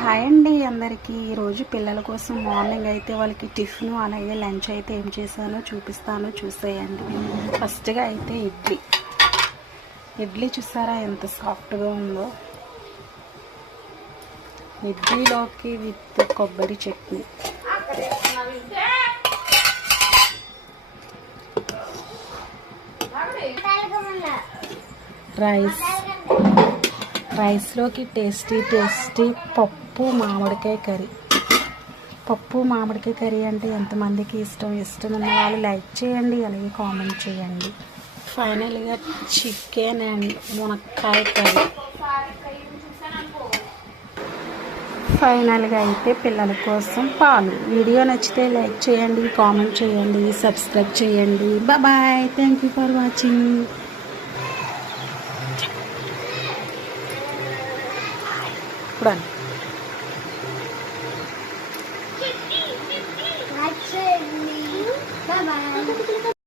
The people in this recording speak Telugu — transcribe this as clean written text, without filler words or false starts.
హాయ్ అండి అందరికీ. ఈరోజు పిల్లల కోసం మార్నింగ్ అయితే వాళ్ళకి టిఫిన్ అలాగే లంచ్ అయితే ఏం చేశానో చూపిస్తాను, చూసేయండి. ఫస్ట్గా అయితే ఇడ్లీ చూసారా ఎంత సాఫ్ట్గా ఉందో. ఇడ్లీలోకి విత్ కొబ్బరి చట్నీ. రైస్లోకి టేస్టీ పప్పు మామిడికాయ కర్రీ అంటే ఎంతమందికి ఇష్టం ఉన్న వాళ్ళు లైక్ చేయండి, అలాగే కామెంట్ చేయండి. ఫైనల్గా చికెన్ అండ్ మునక్కాయ కర్రీ. ఫైనల్గా అయితే పిల్లల కోసం పాలు. వీడియో నచ్చితే లైక్ చేయండి, కామెంట్ చేయండి, సబ్స్క్రైబ్ చేయండి. Bye. Thank you for watching. ఇప్పుడు